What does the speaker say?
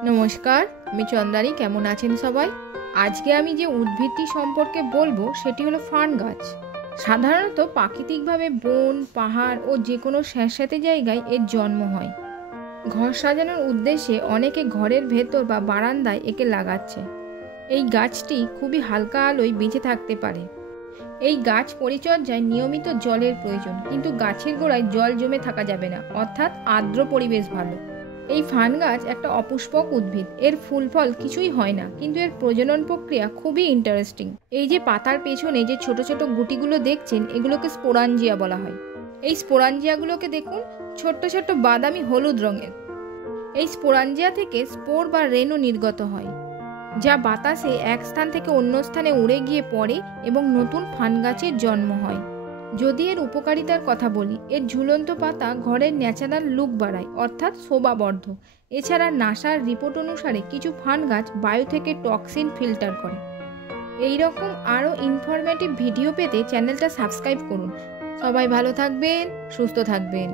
নমস্কার, আমি চন্দ্রানী। কেমন আছেন সবাই? আজকে আমি যে উদ্ভিদটি সম্পর্কে বলবো সেটি হলো ফার্ন গাছ। সাধারণত প্রাকৃতিকভাবে বন, পাহাড় ও যে কোনো স্যাঁতসেঁতে জায়গায় এর জন্ম হয়। ঘর সাজানোর উদ্দেশ্যে অনেকে ঘরের ভেতর বা বারান্দায় একে লাগাচ্ছে। এই গাছটি খুবই হালকা আলোয় বেঁচে থাকতে পারে। এই গাছ পরিচর্যায় নিয়মিত জলের প্রয়োজন, কিন্তু গাছের গোড়ায় জল জমে থাকা যাবে না, অর্থাৎ আর্দ্র পরিবেশ ভালো। এই ফার্ন গাছ একটা অপুষ্পক উদ্ভিদ। এর ফুল ফল কিছুই হয় না, কিন্তু এর প্রজনন প্রক্রিয়া খুবই ইন্টারেস্টিং। এই যে পাতার পেছনে যে ছোট ছোট গুটিগুলো দেখছেন, এগুলোকে স্পোরাঞ্জিয়া বলা হয়। এই স্পোরাঞ্জিয়াগুলোকে দেখুন, ছোট্ট ছোট্ট বাদামি হলুদ রঙের। এই স্পোরাঞ্জিয়া থেকে স্পোর বা রেণু নির্গত হয়, যা বাতাসে এক স্থান থেকে অন্য স্থানে উড়ে গিয়ে পড়ে এবং নতুন ফার্ন গাছের জন্ম হয়। যদি এর উপকারিতার কথা বলি, এর ঝুলন্ত পাতা ঘরের ন্যাচারাল লুক বাড়ায়, অর্থাৎ শোভাবর্ধক। এছাড়া নাসার রিপোর্ট অনুসারে কিছু ফার্ন গাছ বায়ু থেকে টক্সিন ফিল্টার করে। এই রকম আরও ইনফরমেটিভ ভিডিও পেতে চ্যানেলটা সাবস্ক্রাইব করুন। সবাই ভালো থাকবেন, সুস্থ থাকবেন।